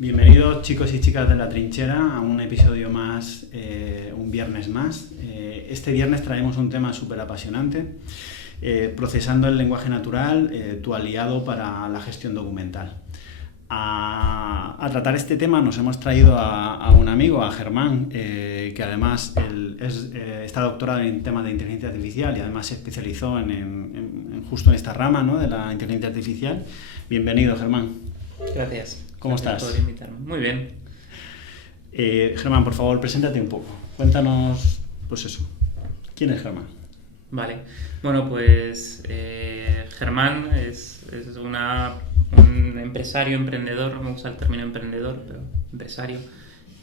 Bienvenidos chicos y chicas de la trinchera a un episodio más, un viernes más. Este viernes traemos un tema súper apasionante, procesando el lenguaje natural, tu aliado para la gestión documental. A tratar este tema nos hemos traído a un amigo, a Germán, que además está doctorado en temas de inteligencia artificial y además se especializó justo en esta rama, ¿no?, de la inteligencia artificial. Bienvenido, Germán. Gracias. ¿Cómo estás? Por invitarme. Muy bien. Germán, por favor, preséntate un poco. Cuéntanos, pues eso, ¿quién es Germán? Vale. Bueno, pues Germán es un empresario, emprendedor, no me gusta el término emprendedor, pero empresario.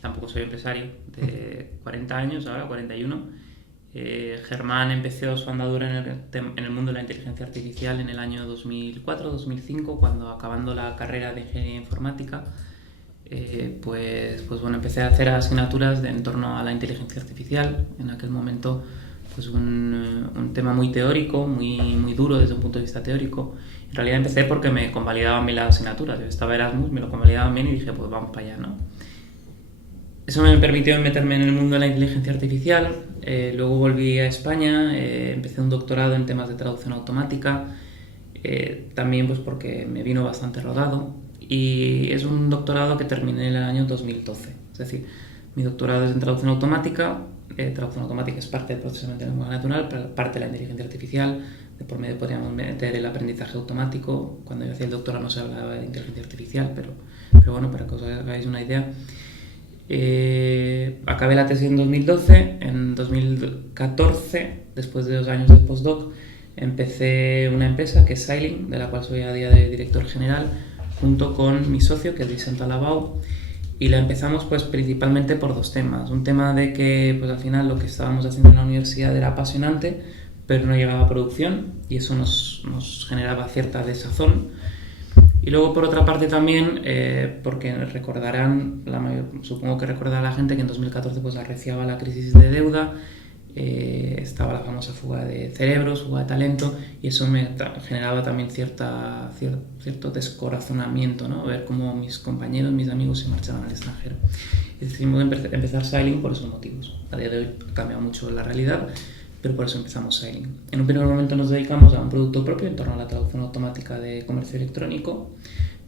Tampoco soy empresario, de 40 años, ahora 41. Germán empezó su andadura en el mundo de la inteligencia artificial en el año 2004-2005, cuando acabando la carrera de ingeniería informática, pues bueno, empecé a hacer asignaturas en torno a la inteligencia artificial. En aquel momento, pues un tema muy teórico, muy duro desde un punto de vista teórico. En realidad empecé porque me convalidaban bien las asignaturas. Yo estaba Erasmus, me lo convalidaban bien y dije, pues vamos para allá, ¿no? Eso me permitió meterme en el mundo de la inteligencia artificial. Luego volví a España, empecé un doctorado en temas de traducción automática, también pues porque me vino bastante rodado, y es un doctorado que terminé en el año 2012. Es decir, mi doctorado es en traducción automática. Traducción automática es parte del procesamiento de lenguaje natural, pero parte de la inteligencia artificial. De por medio podríamos meter el aprendizaje automático. Cuando yo hacía el doctorado no se hablaba de inteligencia artificial, pero bueno, para que os hagáis una idea. Acabé la tesis en 2012, en 2014, después de 2 años de postdoc, empecé una empresa que es Sailing, de la cual soy a día de director general, junto con mi socio, que es Vicente Alabau, y la empezamos pues principalmente por 2 temas. Un tema de que pues al final lo que estábamos haciendo en la universidad era apasionante, pero no llegaba a producción, y eso nos generaba cierta desazón. Y luego, por otra parte, también, porque recordarán, supongo que recordará la gente que en 2014 pues arreciaba la crisis de deuda, estaba la famosa fuga de cerebros, fuga de talento, y eso me generaba también cierto descorazonamiento, ¿no? Ver cómo mis compañeros, mis amigos se marchaban al extranjero. Y decidimos empezar Sailing por esos motivos. A día de hoy ha cambiado mucho la realidad, pero por eso empezamos Sailing. En un primer momento nos dedicamos a un producto propio en torno a la traducción automática de comercio electrónico,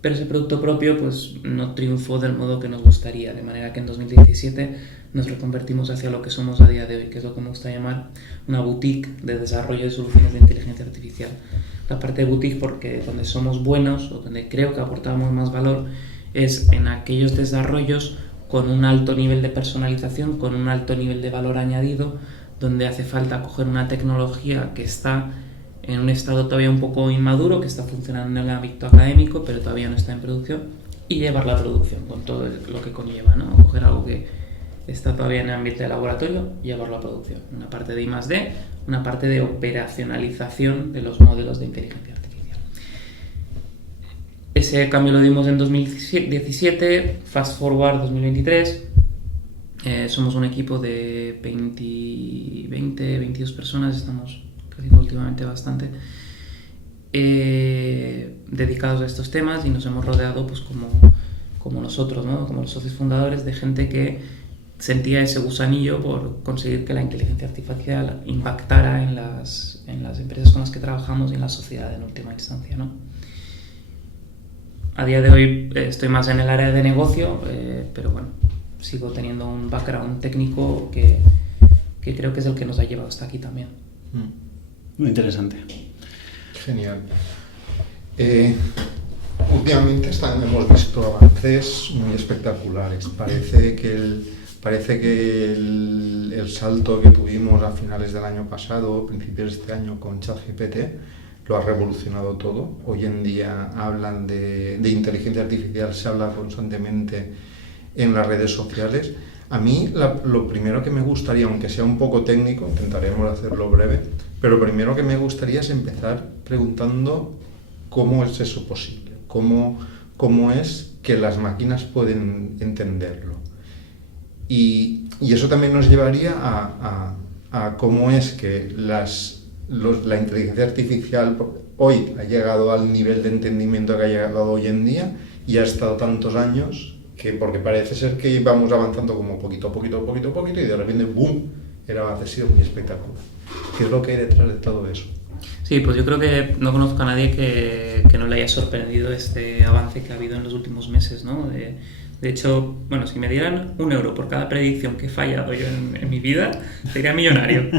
pero ese producto propio pues no triunfó del modo que nos gustaría, de manera que en 2017 nos reconvertimos hacia lo que somos a día de hoy, que es lo que me gusta llamar una boutique de desarrollo de soluciones de inteligencia artificial. La parte de boutique, porque donde somos buenos, o donde creo que aportamos más valor, es en aquellos desarrollos con un alto nivel de personalización, con un alto nivel de valor añadido, donde hace falta coger una tecnología que está en un estado todavía un poco inmaduro, que está funcionando en el ámbito académico, pero todavía no está en producción, y llevarla a producción con todo lo que conlleva, ¿no? Coger algo que está todavía en el ambiente de laboratorio y llevarlo a producción. Una parte de I+D, una parte de operacionalización de los modelos de inteligencia artificial. Ese cambio lo dimos en 2017, fast forward 2023. Somos un equipo de 22 personas, estamos creciendo últimamente bastante, dedicados a estos temas, y nos hemos rodeado, pues como nosotros, ¿no?, como los socios fundadores, de gente que sentía ese gusanillo por conseguir que la inteligencia artificial impactara en las empresas con las que trabajamos y en la sociedad en última instancia, ¿no? A día de hoy estoy más en el área de negocio, pero bueno, sigo teniendo un background técnico que creo que es el que nos ha llevado hasta aquí también. Muy interesante. Genial. Últimamente hemos visto avances muy espectaculares. Parece que el salto que tuvimos a finales del año pasado, principios de este año, con ChatGPT, lo ha revolucionado todo. Hoy en día hablan de inteligencia artificial, se habla constantemente en las redes sociales. A mí lo primero que me gustaría, aunque sea un poco técnico, intentaremos hacerlo breve, pero lo primero que me gustaría es empezar preguntando cómo es eso posible, cómo es que las máquinas pueden entenderlo. Y eso también nos llevaría a cómo es que la inteligencia artificial hoy ha llegado al nivel de entendimiento que ha llegado hoy en día y ha estado tantos años porque parece ser que íbamos avanzando como poquito a poquito y de repente ¡boom! Ha sido muy espectacular. ¿Qué es lo que hay detrás de todo eso? Sí, pues yo creo que no conozco a nadie que no le haya sorprendido este avance que ha habido en los últimos meses, ¿no? De hecho, bueno, si me dieran €1 por cada predicción que he fallado yo en mi vida, sería millonario.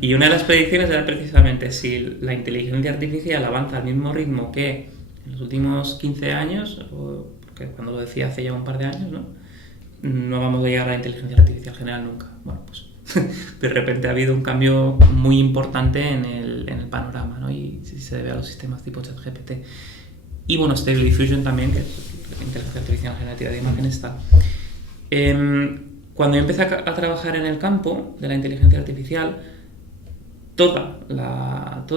Y una de las predicciones era precisamente si la inteligencia artificial avanza al mismo ritmo que en los últimos 15 años, porque cuando lo decía hace ya un par de años, no vamos a llegar a la inteligencia artificial general nunca. Bueno, pues de repente ha habido un cambio muy importante en el panorama, ¿no? Y se debe a los sistemas tipo ChatGPT. Y bueno, Stable Diffusion también, que es inteligencia artificial generativa de imágenes, está. Cuando yo empecé a trabajar en el campo de la inteligencia artificial, todo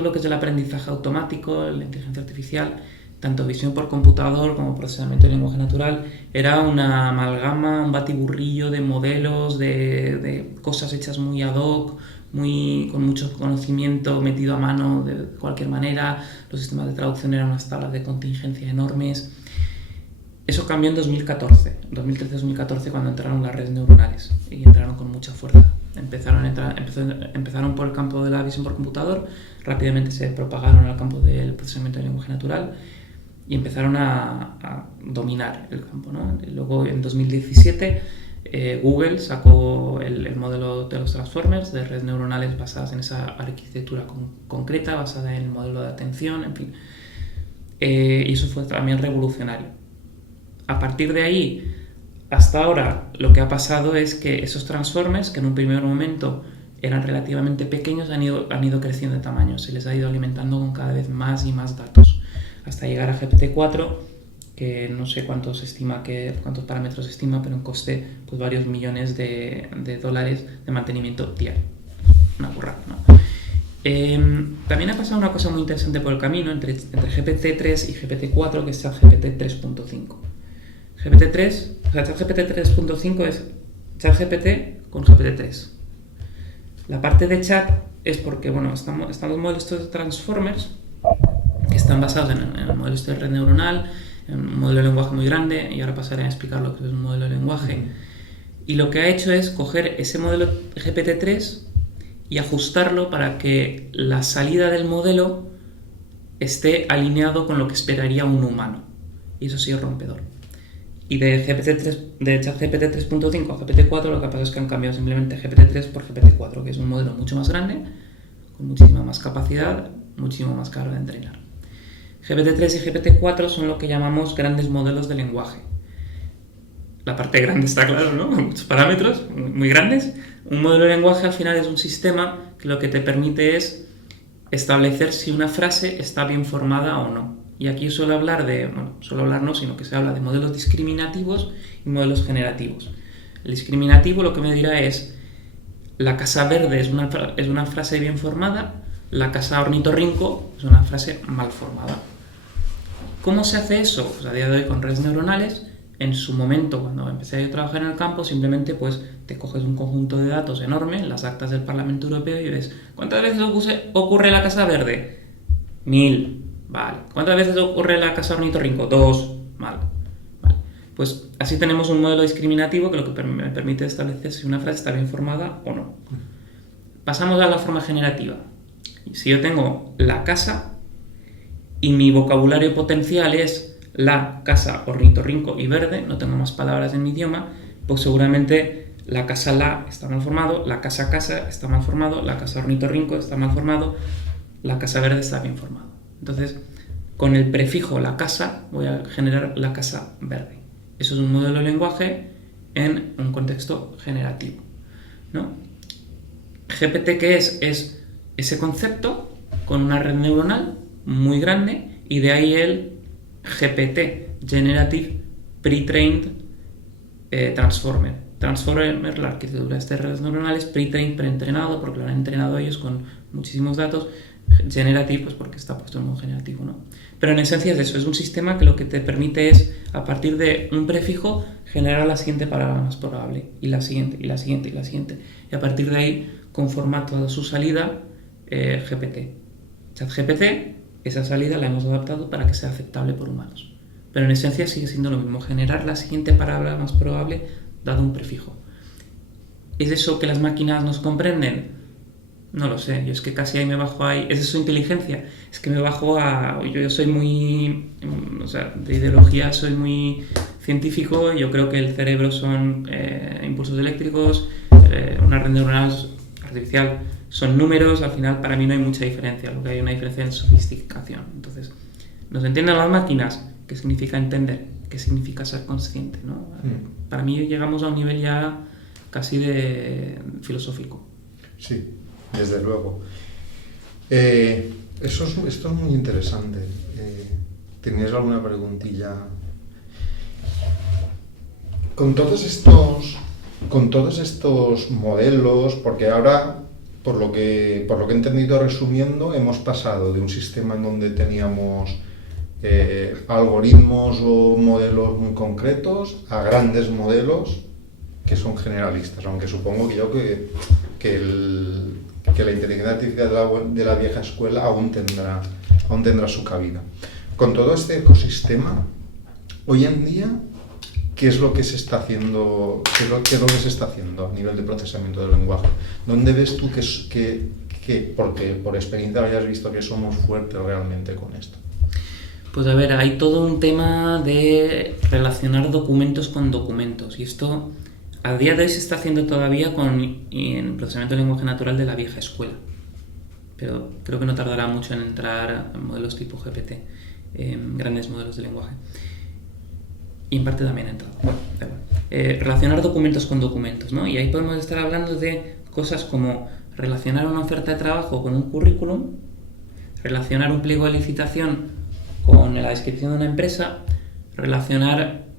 lo que es el aprendizaje automático, la inteligencia artificial, tanto visión por computador como procesamiento de lenguaje natural, era una amalgama, un batiburrillo de modelos, de cosas hechas muy ad hoc, con mucho conocimiento metido a mano de cualquier manera. Los sistemas de traducción eran unas tablas de contingencia enormes. Eso cambió en 2013-2014, cuando entraron las redes neuronales, y entraron con mucha fuerza. Empezaron por el campo de la visión por computador, rápidamente se propagaron al campo del procesamiento de lenguaje natural y empezaron a dominar el campo, ¿no? Luego, en 2017, Google sacó el modelo de los transformers, de redes neuronales basadas en esa arquitectura concreta, basada en el modelo de atención, en fin. Y eso fue también revolucionario. A partir de ahí, hasta ahora, lo que ha pasado es que esos transformers, que en un primer momento eran relativamente pequeños, han ido creciendo de tamaño. Se les ha ido alimentando con cada vez más y más datos, hasta llegar a GPT-4, que no sé cuántos parámetros se estima, pero en coste pues varios millones de dólares de mantenimiento diario. Una burrada, ¿no? También ha pasado una cosa muy interesante por el camino entre GPT-3 y GPT-4, que es ChatGPT 3.5. ChatGPT 3.5 es ChatGPT con GPT-3. La parte de chat es porque, bueno, están los modelos de transformers que están basados en el modelo de red neuronal, en un modelo de lenguaje muy grande, y ahora pasaré a explicar lo que es un modelo de lenguaje. Y lo que ha hecho es coger ese modelo GPT-3 y ajustarlo para que la salida del modelo esté alineado con lo que esperaría un humano. Y eso sí es rompedor. Y de ChatGPT 3.5 a GPT-4 lo que pasa es que han cambiado simplemente GPT-3 por GPT-4, que es un modelo mucho más grande, con muchísima más capacidad, muchísimo más caro de entrenar. GPT-3 y GPT-4 son lo que llamamos grandes modelos de lenguaje. La parte grande está claro, ¿no? Muchos parámetros muy grandes. Un modelo de lenguaje al final es un sistema que lo que te permite es establecer si una frase está bien formada o no. Y aquí sino que se habla de modelos discriminativos y modelos generativos. El discriminativo lo que me dirá es: la casa verde es una frase bien formada, la casa ornitorrinco es una frase mal formada. ¿Cómo se hace eso? Pues a día de hoy con redes neuronales. En su momento, cuando empecé a trabajar en el campo, simplemente pues te coges un conjunto de datos enorme, las actas del Parlamento Europeo, y ves ¿cuántas veces ocurre la casa verde? 1000. Vale. ¿Cuántas veces ocurre la casa ornitorrinco? 2. Vale. Pues así tenemos un modelo discriminativo que lo que me permite establecer si una frase está bien formada o no. Pasamos a la forma generativa. Si yo tengo la casa y mi vocabulario potencial es la casa ornitorrinco y verde, no tengo más palabras en mi idioma, pues seguramente la casa la está mal formado, la casa está mal formado, la casa ornitorrinco está mal formado, la casa verde está bien formado. Entonces, con el prefijo la casa voy a generar la casa verde. Eso es un modelo de lenguaje en un contexto generativo, ¿no? GPT, ¿qué es? Es ese concepto con una red neuronal muy grande, y de ahí el GPT, Generative Pre-trained Transformer. Transformer, la arquitectura de estas redes neuronales, pre-trained, preentrenado, porque lo han entrenado ellos con muchísimos datos. Generative, pues porque está puesto en modo generativo, ¿no? Pero en esencia es eso, es un sistema que lo que te permite es, a partir de un prefijo, generar la siguiente palabra más probable, y la siguiente, y la siguiente, y la siguiente. Y a partir de ahí conforma toda su salida GPT. ChatGPT, esa salida la hemos adaptado para que sea aceptable por humanos. pero en esencia sigue siendo lo mismo, generar la siguiente palabra más probable dado un prefijo. ¿Es eso que las máquinas nos comprenden? No lo sé, yo es que casi ahí me bajo ahí. ¿Es eso inteligencia? Es que me bajo a... Yo soy muy... O sea, de ideología soy muy científico. Yo creo que el cerebro son impulsos eléctricos, una red neuronal artificial son números. Al final, para mí no hay mucha diferencia. Lo que hay una diferencia en sofisticación. Entonces, ¿nos entienden las máquinas? ¿Qué significa entender? ¿Qué significa ser consciente? ¿No? Para mí llegamos a un nivel ya casi de filosófico. Sí. Desde luego. Esto es muy interesante. ¿Tenías alguna preguntilla? Con todos estos modelos, porque ahora, por lo que he entendido resumiendo, hemos pasado de un sistema en donde teníamos algoritmos o modelos muy concretos a grandes modelos que son generalistas, aunque supongo que la inteligencia artificial de la vieja escuela aún tendrá su cabida. Con todo este ecosistema, hoy en día, ¿qué es lo que se está haciendo? ¿Qué es lo que se está haciendo a nivel de procesamiento del lenguaje? ¿Dónde ves tú que porque por experiencia hayas visto que somos fuertes realmente con esto? Pues a ver, hay todo un tema de relacionar documentos con documentos, y esto a día de hoy se está haciendo todavía en procesamiento del lenguaje natural de la vieja escuela, pero creo que no tardará mucho en entrar en modelos tipo GPT, grandes modelos de lenguaje, y en parte también ha entrado. Bueno, relacionar documentos con documentos, ¿no? Y ahí podemos estar hablando de cosas como relacionar una oferta de trabajo con un currículum, relacionar un pliego de licitación con la descripción de una empresa, relacionar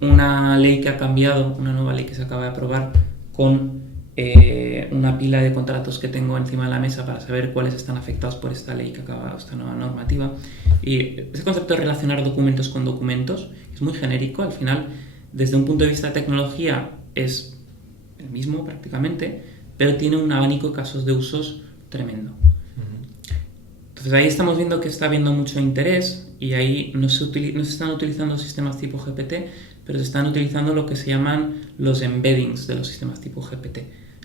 una ley que ha cambiado, una nueva ley que se acaba de aprobar, con una pila de contratos que tengo encima de la mesa para saber cuáles están afectados por esta ley que acaba, esta nueva normativa. Y ese concepto de relacionar documentos con documentos es muy genérico. Al final, desde un punto de vista de tecnología, es el mismo prácticamente, pero tiene un abanico de casos de usos tremendo. Entonces ahí estamos viendo que está habiendo mucho interés, y ahí no se están utilizando sistemas tipo GPT, pero se están utilizando lo que se llaman los embeddings de los sistemas tipo GPT.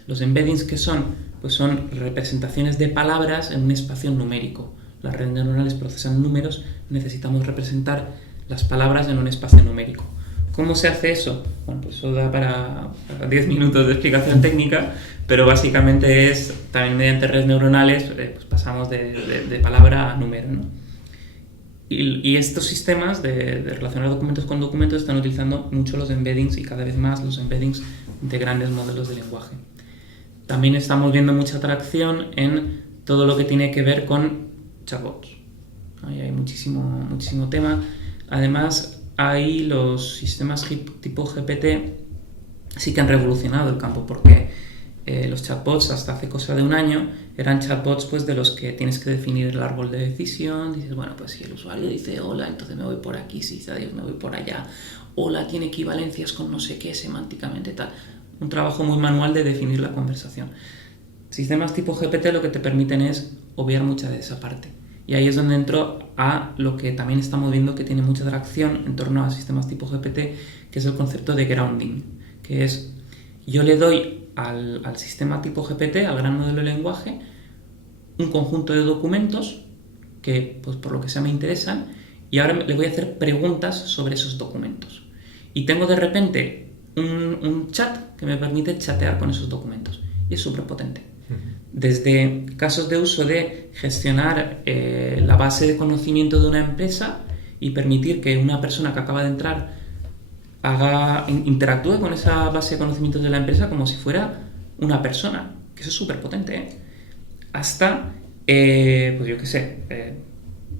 Los embeddings, ¿qué son? Pues son representaciones de palabras en un espacio numérico. Las redes neuronales procesan números, necesitamos representar las palabras en un espacio numérico. ¿Cómo se hace eso? Bueno, pues eso da para 10 minutos de explicación técnica, pero básicamente es, también mediante redes neuronales, pues pasamos de palabra a número, ¿no? Y estos sistemas de relacionar documentos con documentos están utilizando mucho los embeddings, y cada vez más los embeddings de grandes modelos de lenguaje. También estamos viendo mucha atracción en todo lo que tiene que ver con chatbots. Ahí hay muchísimo tema. Además, ahí los sistemas tipo GPT sí que han revolucionado el campo, porque los chatbots hasta hace cosa de un año eran chatbots pues de los que tienes que definir el árbol de decisión. Dices, bueno, pues si el usuario dice hola, entonces me voy por aquí, si dice adiós me voy por allá, hola tiene equivalencias con no sé qué semánticamente, tal. Un trabajo muy manual de definir la conversación. Sistemas tipo GPT lo que te permiten es obviar mucha de esa parte, y ahí es donde entro a lo que también estamos viendo que tiene mucha atracción en torno a sistemas tipo GPT, que es el concepto de grounding, que es, yo le doy al sistema tipo GPT, al gran modelo de lenguaje, un conjunto de documentos que, pues por lo que sea, me interesan, y ahora le voy a hacer preguntas sobre esos documentos. Y tengo de repente un chat que me permite chatear con esos documentos, y es súper potente. Desde casos de uso de gestionar la base de conocimiento de una empresa y permitir que una persona que acaba de entrar interactúe con esa base de conocimientos de la empresa como si fuera una persona, que eso es súper potente, ¿eh? Hasta, pues yo qué sé,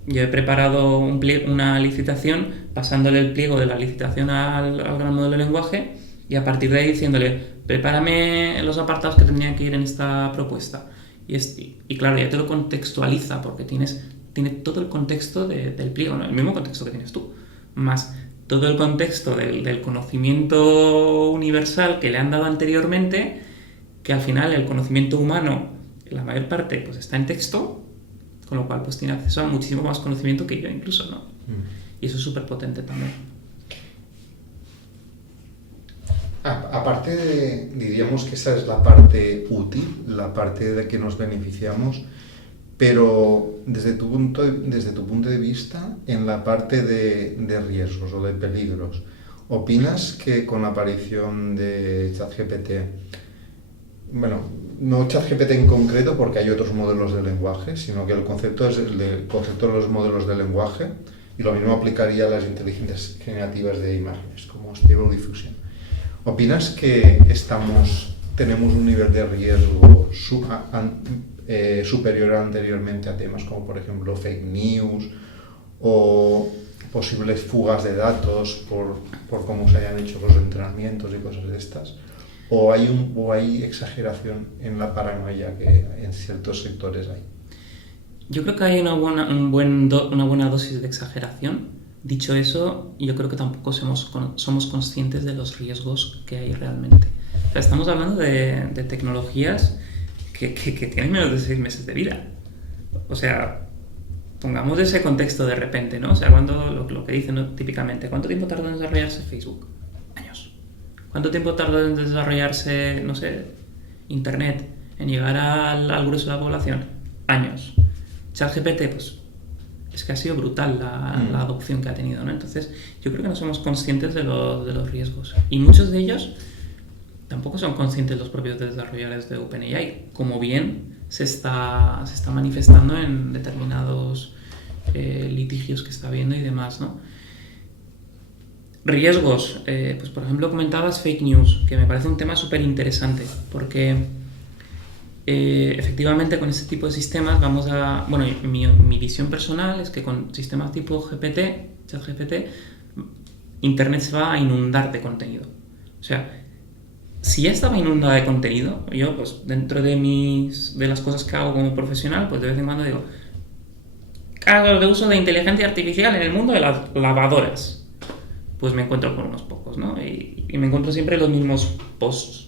yo he preparado una licitación pasándole el pliego de la licitación al gran modelo de lenguaje, y a partir de ahí diciéndole, prepárame los apartados que tendrían que ir en esta propuesta. Y claro, ya te lo contextualiza, porque tiene todo el contexto del pliego, ¿no? El mismo contexto que tienes tú, más todo el contexto del conocimiento universal que le han dado anteriormente, que al final el conocimiento humano, la mayor parte, pues está en texto, con lo cual pues tiene acceso a muchísimo más conocimiento que yo incluso, ¿no? Y eso es súper potente también. Aparte diríamos que esa es la parte útil, la parte de que nos beneficiamos, pero desde tu punto de vista, en la parte de riesgos o de peligros, ¿opinas que con la aparición de ChatGPT, bueno, no ChatGPT en concreto porque hay otros modelos de lenguaje, sino que el concepto es el concepto de los modelos de lenguaje, y lo mismo aplicaría a las inteligencias generativas de imágenes, como Stable Diffusion? ¿Opinas que tenemos un nivel de riesgo superior anteriormente a temas como, por ejemplo, fake news o posibles fugas de datos por cómo se hayan hecho los entrenamientos y cosas de estas? ¿O hay exageración en la paranoia que en ciertos sectores hay? Yo creo que hay una buena dosis de exageración. Dicho eso, yo creo que tampoco somos conscientes de los riesgos que hay realmente. O sea, estamos hablando de tecnologías que tienen menos de 6 meses de vida. O sea, pongamos ese contexto de repente, ¿no? O sea, cuando lo que dicen, ¿no? Típicamente, ¿cuánto tiempo tardó en desarrollarse Facebook? Años. ¿Cuánto tiempo tardó en desarrollarse, no sé, Internet, en llegar al grueso de la población? Años. ChatGPT, pues es que ha sido brutal la adopción que ha tenido, ¿no? Entonces, yo creo que no somos conscientes de los riesgos. Y muchos de ellos tampoco son conscientes los propios desarrolladores de OpenAI, como bien se está manifestando en determinados litigios que está habiendo y demás, ¿no? Riesgos, pues por ejemplo comentabas fake news, que me parece un tema súper interesante, porque efectivamente con este tipo de sistemas vamos a... Bueno, mi visión personal es que con sistemas tipo ChatGPT, Internet se va a inundar de contenido. O sea, si ya estaba inundada de contenido, yo pues dentro de las cosas que hago como profesional, pues de vez en cuando digo, casos de uso de inteligencia artificial en el mundo de las lavadoras. Pues me encuentro con unos pocos, ¿no? Y me encuentro siempre los mismos posts,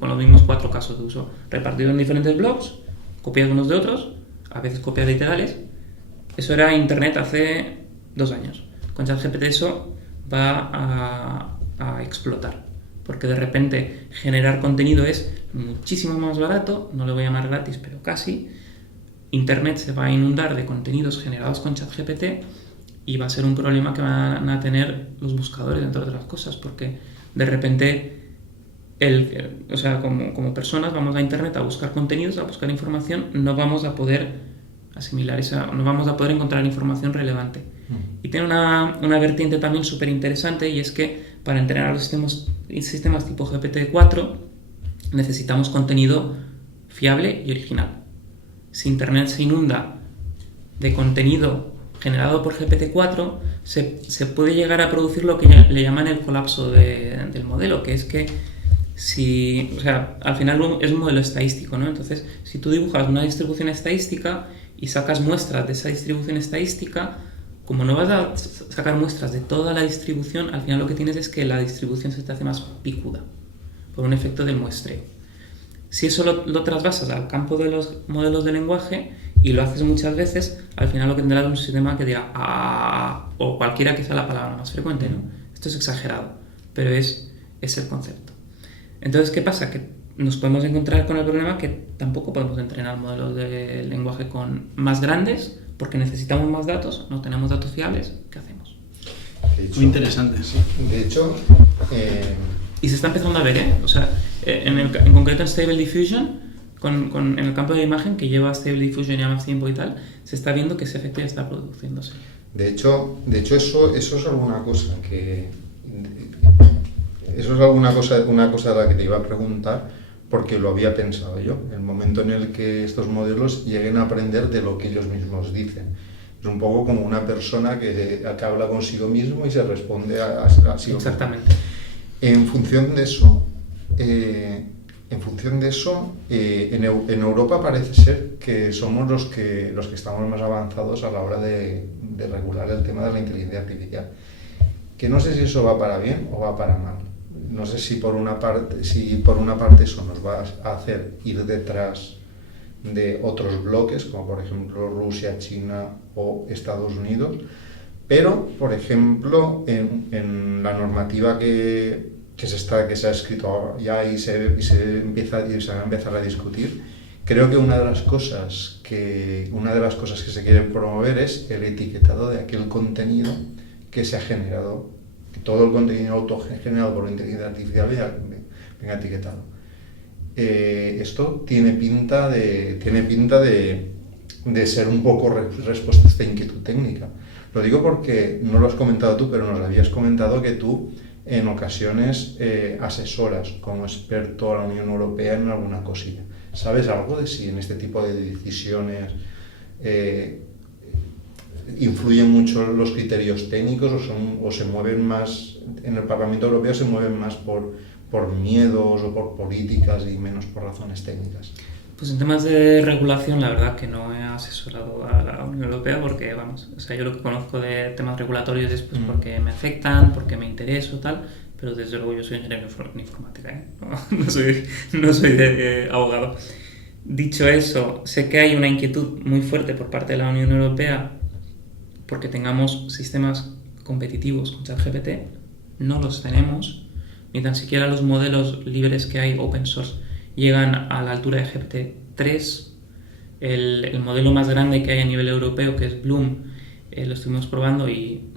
con los mismos 4 casos de uso, repartidos en diferentes blogs, copias unos de otros, a veces copias literales. Eso era Internet hace 2 años. Con ChatGPT eso va a explotar, porque de repente generar contenido es muchísimo más barato, no lo voy a llamar gratis, pero casi. Internet se va a inundar de contenidos generados con ChatGPT y va a ser un problema que van a tener los buscadores, entre otras cosas, porque de repente o sea, como personas vamos a Internet a buscar contenidos, a buscar información, no vamos a poder asimilar no vamos a poder encontrar información relevante. Y tiene una vertiente también súper interesante, y es que para entrenar los sistemas tipo GPT-4 necesitamos contenido fiable y original. Si Internet se inunda de contenido generado por GPT-4, se puede llegar a producir lo que le llaman el colapso del modelo, que es que o sea, al final es un modelo estadístico, ¿no? Entonces, si tú dibujas una distribución estadística y sacas muestras de esa distribución estadística, como no vas a sacar muestras de toda la distribución, al final lo que tienes es que la distribución se te hace más picuda, por un efecto del muestreo. Si eso lo trasvasas al campo de los modelos de lenguaje y lo haces muchas veces, al final lo que tendrás es un sistema que dirá "ah", o cualquiera que sea la palabra más frecuente, ¿no? Esto es exagerado, pero es el concepto. Entonces, ¿qué pasa? Que nos podemos encontrar con el problema que tampoco podemos entrenar modelos de lenguaje más grandes porque necesitamos más datos, no tenemos datos fiables. ¿Qué hacemos? Muy interesante. Sí. De hecho... Y se está empezando a ver, ¿eh? O sea, en concreto en Stable Diffusion, en el campo de imagen que lleva Stable Diffusion ya más tiempo y tal, se está viendo que ese efecto ya está produciéndose. De hecho eso es alguna cosa que... Eso es una cosa de la que te iba a preguntar, porque lo había pensado yo. El momento en el que estos modelos lleguen a aprender de lo que ellos mismos dicen. Es un poco como una persona que habla consigo mismo y se responde a sí mismo. Exactamente. En función de eso, en Europa parece ser que somos los que estamos más avanzados a la hora de regular el tema de la inteligencia artificial. Que no sé si eso va para bien o va para mal. No sé si por una parte eso nos va a hacer ir detrás de otros bloques, como por ejemplo Rusia, China o Estados Unidos, Pero, por ejemplo, en la normativa que se ha escrito ya y se va a empezar a discutir, creo que una de las cosas que se quiere promover es el etiquetado de aquel contenido que se ha generado. Todo el contenido autogenerado por la inteligencia artificial venga etiquetado. Esto tiene pinta de ser un poco respuesta a esta inquietud técnica. Lo digo porque no lo has comentado tú, pero nos habías comentado que tú en ocasiones asesoras como experto a la Unión Europea en alguna cosilla. ¿Sabes algo de si en este tipo de decisiones influyen mucho los criterios técnicos o se mueven más, en el Parlamento Europeo se mueven más por miedos o por políticas y menos por razones técnicas? Pues en temas de regulación, la verdad que no he asesorado a la Unión Europea porque, vamos, o sea, yo lo que conozco de temas regulatorios es pues, porque me afectan, porque me intereso, tal, pero desde luego yo soy ingeniero en informática, ¿eh? No soy de abogado. Dicho eso, sé que hay una inquietud muy fuerte por parte de la Unión Europea porque tengamos sistemas competitivos con ChatGPT. No los tenemos, ni tan siquiera los modelos libres que hay open source llegan a la altura de GPT-3. El modelo más grande que hay a nivel europeo, que es Bloom, lo estuvimos probando y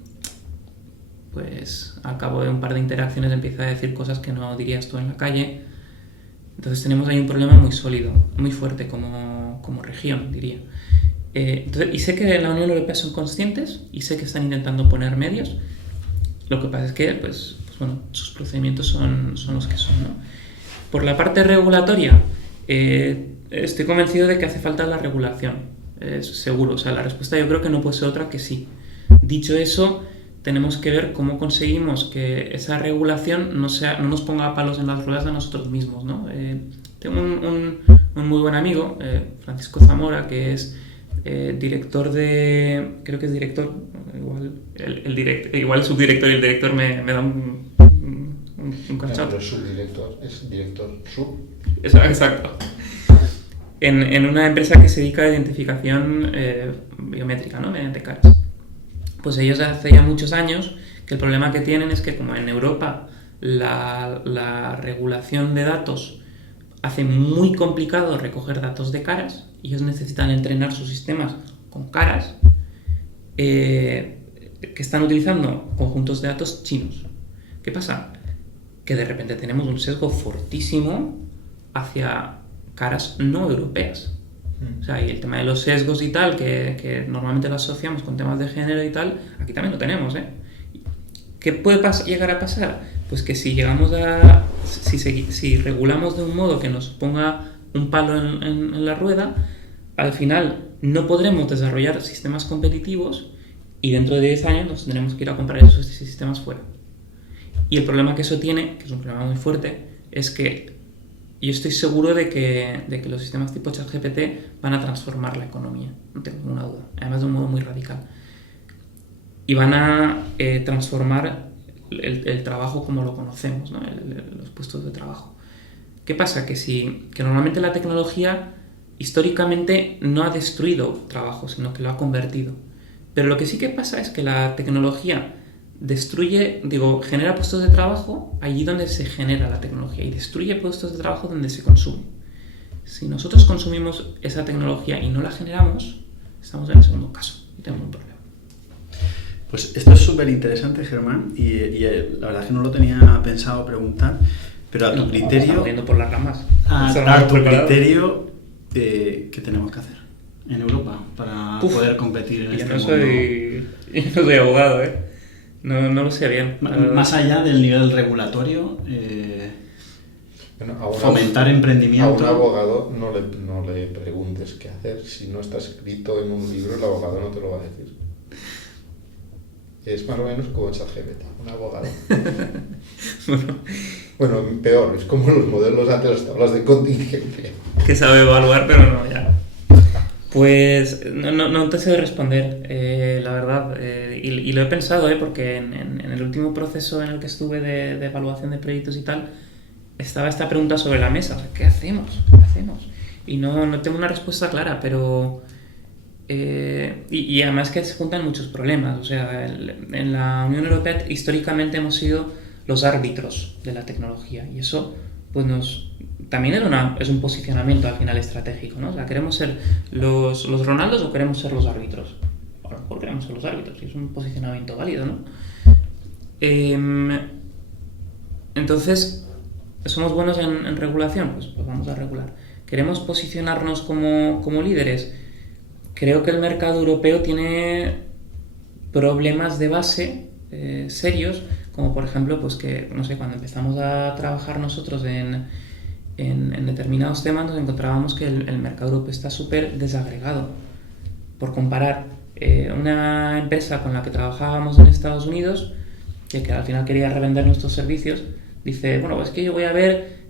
pues al cabo de un par de interacciones empieza a decir cosas que no dirías tú en la calle. Entonces tenemos ahí un problema muy sólido, muy fuerte como región, diría. Y sé que en la Unión Europea son conscientes y sé que están intentando poner medios. Lo que pasa es que pues bueno, sus procedimientos son los que son, ¿no? Por la parte regulatoria, estoy convencido de que hace falta la regulación, seguro. O sea, la respuesta yo creo que no puede ser otra que sí. Dicho eso, tenemos que ver cómo conseguimos que esa regulación no nos ponga palos en las ruedas a nosotros mismos, ¿no? Tengo un muy buen amigo, Francisco Zamora, que es director de... Creo que es director, igual el subdirector y el director me da un cachazo. Es director sub. Exacto. En una empresa que se dedica a identificación biométrica, ¿no? Mediante caras. Pues ellos hace ya muchos años que el problema que tienen es que como en Europa la regulación de datos hace muy complicado recoger datos de caras, y ellos necesitan entrenar sus sistemas con caras, que están utilizando conjuntos de datos chinos. ¿Qué pasa? Que de repente tenemos un sesgo fortísimo hacia caras no europeas. O sea, y el tema de los sesgos y tal, que normalmente lo asociamos con temas de género y tal, aquí también lo tenemos, ¿eh? ¿Qué puede llegar a pasar? Pues que si llegamos si regulamos de un modo que nos ponga un palo en la rueda, al final no podremos desarrollar sistemas competitivos y dentro de 10 años nos tendremos que ir a comprar esos sistemas fuera. Y el problema que eso tiene, que es un problema muy fuerte, es que yo estoy seguro de que los sistemas tipo ChatGPT van a transformar la economía, no tengo ninguna duda, además de un modo muy radical. Y van a transformar el trabajo como lo conocemos, ¿no? Los puestos de trabajo. ¿Qué pasa? Que normalmente la tecnología históricamente no ha destruido trabajo, sino que lo ha convertido. Pero lo que sí que pasa es que la tecnología genera puestos de trabajo allí donde se genera la tecnología y destruye puestos de trabajo donde se consume. Si nosotros consumimos esa tecnología y no la generamos, estamos en el segundo caso y tenemos un problema. Pues esto es súper interesante, Germán, y la verdad es que no lo tenía pensado preguntar, pero a tu criterio... Estamos yendo por las ramas. A tu criterio, ¿qué tenemos que hacer en Europa para poder competir en este mundo? Yo no soy abogado, ¿eh? No lo sé bien. Más allá del nivel regulatorio, fomentar emprendimiento. A un abogado no le preguntes qué hacer. Si no está escrito en un libro, el abogado no te lo va a decir. Es más o menos como ChatGPT, un abogado. Bueno, peor, es como los modelos ante las tablas de contingencia. Que sabe evaluar, pero no, ya. Pues no te sé responder, la verdad, y lo he pensado, porque en el último proceso en el que estuve de evaluación de proyectos y tal, estaba esta pregunta sobre la mesa, ¿qué hacemos? Y no tengo una respuesta clara, pero y además que se juntan muchos problemas. O sea, en la Unión Europea históricamente hemos sido los árbitros de la tecnología y eso pues también es un posicionamiento al final estratégico, ¿no? O sea, ¿queremos ser los Ronaldos o queremos ser los árbitros? A lo mejor queremos ser los árbitros y es un posicionamiento válido, ¿no? Entonces, ¿somos buenos en regulación? Pues vamos a regular. ¿Queremos posicionarnos como líderes? Creo que el mercado europeo tiene problemas de base serios, como por ejemplo, pues que, no sé, cuando empezamos a trabajar nosotros en determinados temas nos encontrábamos que el mercado europeo está súper desagregado. Por comparar, una empresa con la que trabajábamos en Estados Unidos, que al final quería revender nuestros servicios, dice, bueno, pues que yo voy a ver,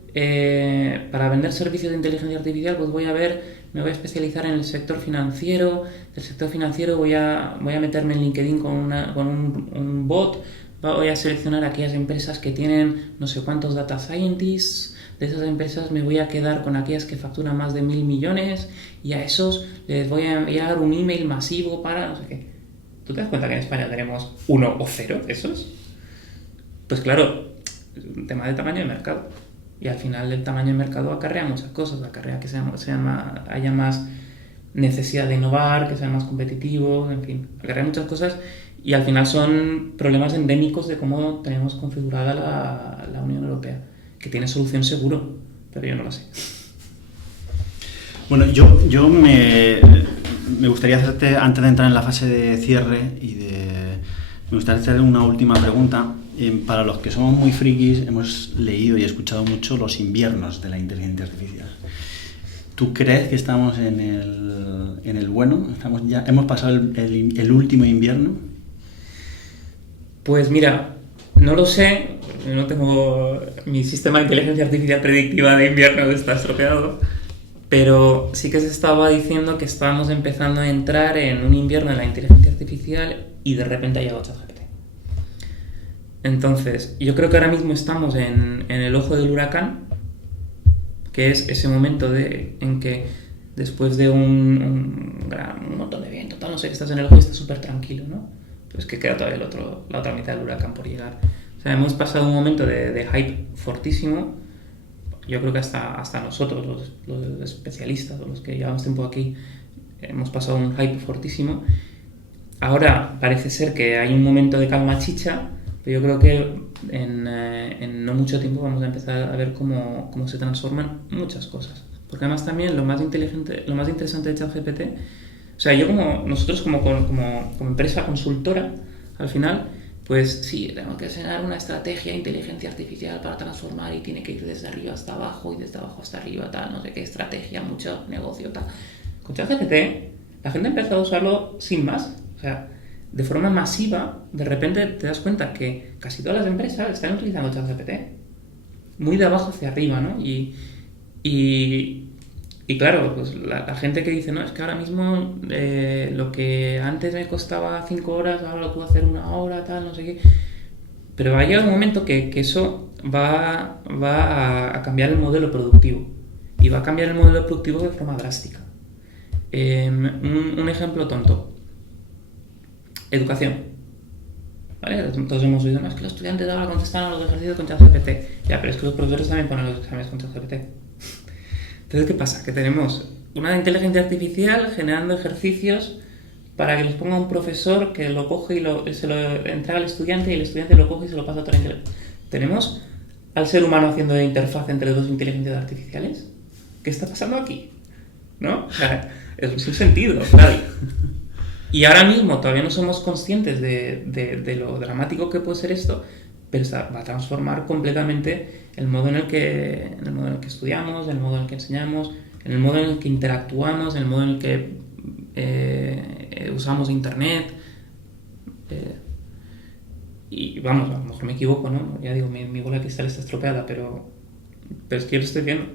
para vender servicios de inteligencia artificial, pues me voy a especializar en el sector financiero. Del sector financiero voy a meterme en LinkedIn con un bot, voy a seleccionar aquellas empresas que tienen no sé cuántos data scientists. De esas empresas me voy a quedar con aquellas que facturan más de 1.000 millones y a esos les voy a enviar un email masivo para no sé qué. ¿Tú te das cuenta que en España tenemos 1 o 0 de esos? Pues claro, es un tema de tamaño de mercado. Y al final el tamaño de mercado acarrea muchas cosas, acarrea que haya más necesidad de innovar, que sea más competitivo, en fin, acarrea muchas cosas y al final son problemas endémicos de cómo tenemos configurada la Unión Europea, que tiene solución seguro, pero yo no la sé. Bueno, yo me gustaría hacerte, antes de entrar en la fase de cierre, me gustaría hacer una última pregunta. Para los que somos muy frikis, hemos leído y escuchado mucho los inviernos de la inteligencia artificial. ¿Tú crees que estamos en el bueno? ¿Hemos pasado el último invierno? Pues mira, no lo sé, no tengo mi sistema de inteligencia artificial predictiva de invierno está estropeado, pero sí que se estaba diciendo que estábamos empezando a entrar en un invierno de la inteligencia artificial y de repente ha llegado ChatGPT. Entonces, yo creo que ahora mismo estamos en el ojo del huracán, que es ese momento en que después de un montón de viento, no sé, que estás en el ojo y estás súper tranquilo, ¿no? Pues que queda todavía la otra mitad del huracán por llegar. O sea, hemos pasado un momento de hype fortísimo. Yo creo que hasta nosotros, los especialistas o los que llevamos tiempo aquí, hemos pasado un hype fortísimo. Ahora parece ser que hay un momento de calma chicha, pero yo creo que en no mucho tiempo vamos a empezar a ver cómo se transforman muchas cosas. Porque además también lo más interesante de ChatGPT, o sea, nosotros como empresa consultora, al final, pues sí, tenemos que diseñar una estrategia de inteligencia artificial para transformar y tiene que ir desde arriba hasta abajo y desde abajo hasta arriba, tal, no sé qué estrategia, mucho negocio, tal. Con ChatGPT, la gente ha empezado a usarlo sin más, o sea, de forma masiva, de repente te das cuenta que casi todas las empresas están utilizando ChatGPT. Muy de abajo hacia arriba, ¿no? Y claro, pues la gente que dice, no, es que ahora mismo lo que antes me costaba 5 horas, ahora lo puedo hacer 1 hora, tal, no sé qué. Pero va a llegar un momento que eso va a cambiar el modelo productivo. Y va a cambiar el modelo productivo de forma drástica. Un ejemplo tonto. Educación. ¿Vale? Todos hemos oído, no, es que los estudiantes ahora contestan a los ejercicios con ChatGPT. Ya, pero es que los profesores también ponen los exámenes con ChatGPT. Entonces, ¿qué pasa? Que tenemos una inteligencia artificial generando ejercicios para que los ponga un profesor que lo coge y se lo entrega al estudiante y el estudiante lo coge y se lo pasa a otra inteligencia. ¿Tenemos al ser humano haciendo de interfaz entre dos inteligencias artificiales? ¿Qué está pasando aquí? ¿No? O sea, es sin sentido, claro. Y ahora mismo todavía no somos conscientes de lo dramático que puede ser esto, pero va a transformar completamente el modo en el que estudiamos, el modo en el que enseñamos, en el modo en el que interactuamos, en el modo en el que usamos internet. Y vamos, a lo mejor me equivoco, ¿no? Ya digo, mi bola de cristal está estropeada, pero es que yo lo estoy viendo.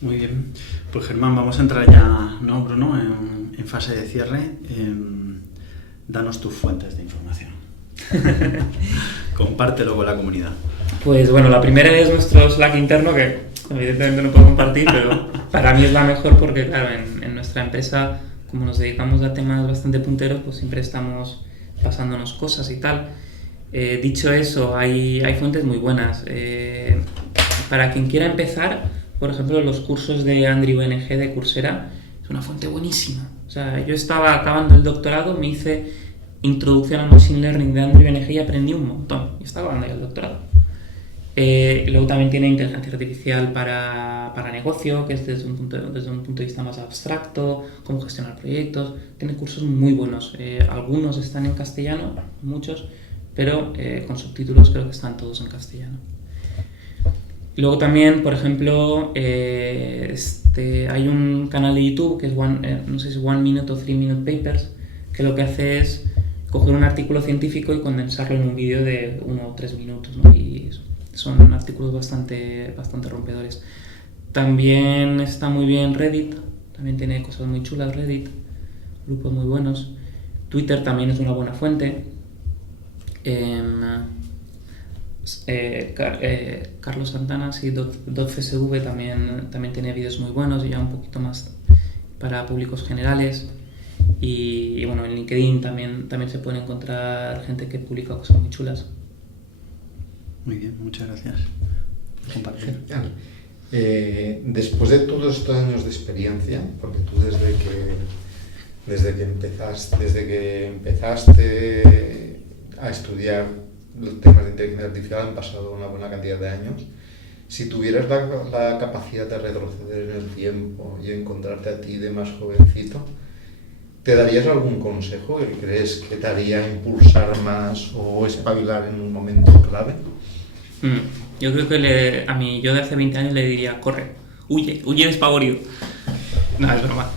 Muy bien. Pues Germán, vamos a entrar ya, ¿no, Bruno? En fase de cierre. Danos tus fuentes de información. Compártelo con la comunidad. Pues bueno, la primera es nuestro Slack interno, que Evidentemente no puedo compartir, pero para mí es la mejor porque, claro, en nuestra empresa, como nos dedicamos a temas bastante punteros, pues siempre estamos pasándonos cosas y tal. Dicho eso, hay fuentes muy buenas. Para quien quiera empezar, por ejemplo, los cursos de Andrew NG de Coursera es una fuente buenísima. O sea, yo estaba acabando el doctorado, me hice Introducción al Machine Learning de Andrew NG y aprendí un montón. Y estaba acabando ya el doctorado. Y luego también tiene inteligencia artificial para negocio, que es desde un punto de vista más abstracto, cómo gestionar proyectos. Tiene cursos muy buenos. Algunos están en castellano, muchos, pero con subtítulos creo que están todos en castellano. Y luego también, por ejemplo, hay un canal de YouTube que es no sé si 1 Minute o 3 Minute Papers, que lo que hace es coger un artículo científico y condensarlo en un vídeo de 1 o 3 minutos, ¿no? Y son artículos bastante rompedores. También está muy bien Reddit, también tiene cosas muy chulas Reddit, grupos muy buenos. Twitter también es una buena fuente. Carlos Santana, sí, .csv también tiene vídeos muy buenos y ya un poquito más para públicos generales. Y bueno, en LinkedIn también se puede encontrar gente que publica cosas muy chulas. Muy bien, muchas gracias por compartir. Genial. Después de todos estos años de experiencia, porque tú desde que empezaste a estudiar los temas de inteligencia artificial han pasado una buena cantidad de años. Si tuvieras la capacidad de retroceder en el tiempo y encontrarte a ti de más jovencito, ¿te darías algún consejo que crees que te haría impulsar más o espabilar en un momento clave? Yo creo que a mí, yo de hace 20 años le diría, corre, huye despavorido. No, es broma.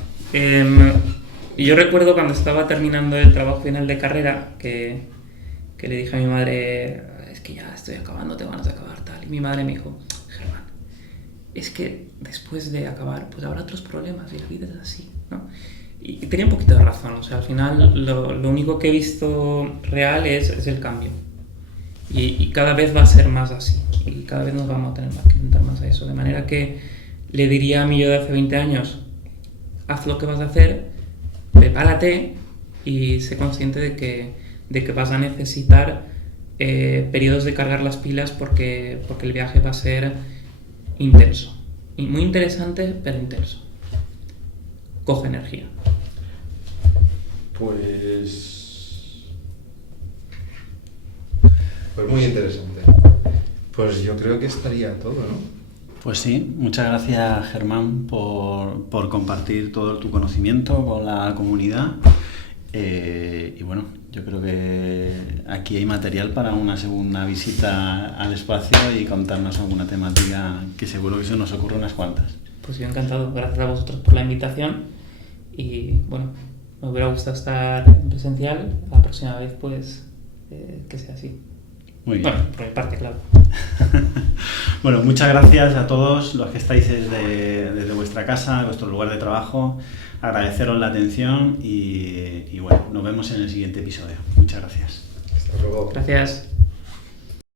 Yo recuerdo cuando estaba terminando el trabajo final de carrera que le dije a mi madre, es que ya estoy acabando, tengo ganas de acabar, tal. Y mi madre me dijo, Germán, es que después de acabar, pues habrá otros problemas y la vida es así, ¿no? Y tenía un poquito de razón, o sea, al final lo único que he visto real es el cambio. Y cada vez va a ser más así, y cada vez nos vamos a tener que enfrentar más a eso. De manera que le diría a mí yo de hace 20 años, haz lo que vas a hacer, prepárate y sé consciente de que vas a necesitar periodos de cargar las pilas porque el viaje va a ser intenso. Y muy interesante, pero intenso. Coge energía. Pues muy interesante. Pues yo creo que estaría todo, ¿no? Pues sí, muchas gracias Germán por compartir todo tu conocimiento con la comunidad. Y bueno, yo creo que aquí hay material para una segunda visita al espacio y contarnos alguna temática que seguro que se nos ocurre unas cuantas. Pues yo encantado, gracias a vosotros por la invitación y bueno, me hubiera gustado estar en presencial, la próxima vez pues que sea así. Muy bien. Bueno, por mi parte, claro. Bueno, muchas gracias a todos los que estáis desde vuestra casa, vuestro lugar de trabajo. Agradeceros la atención y bueno, nos vemos en el siguiente episodio. Muchas gracias. Hasta luego. Gracias.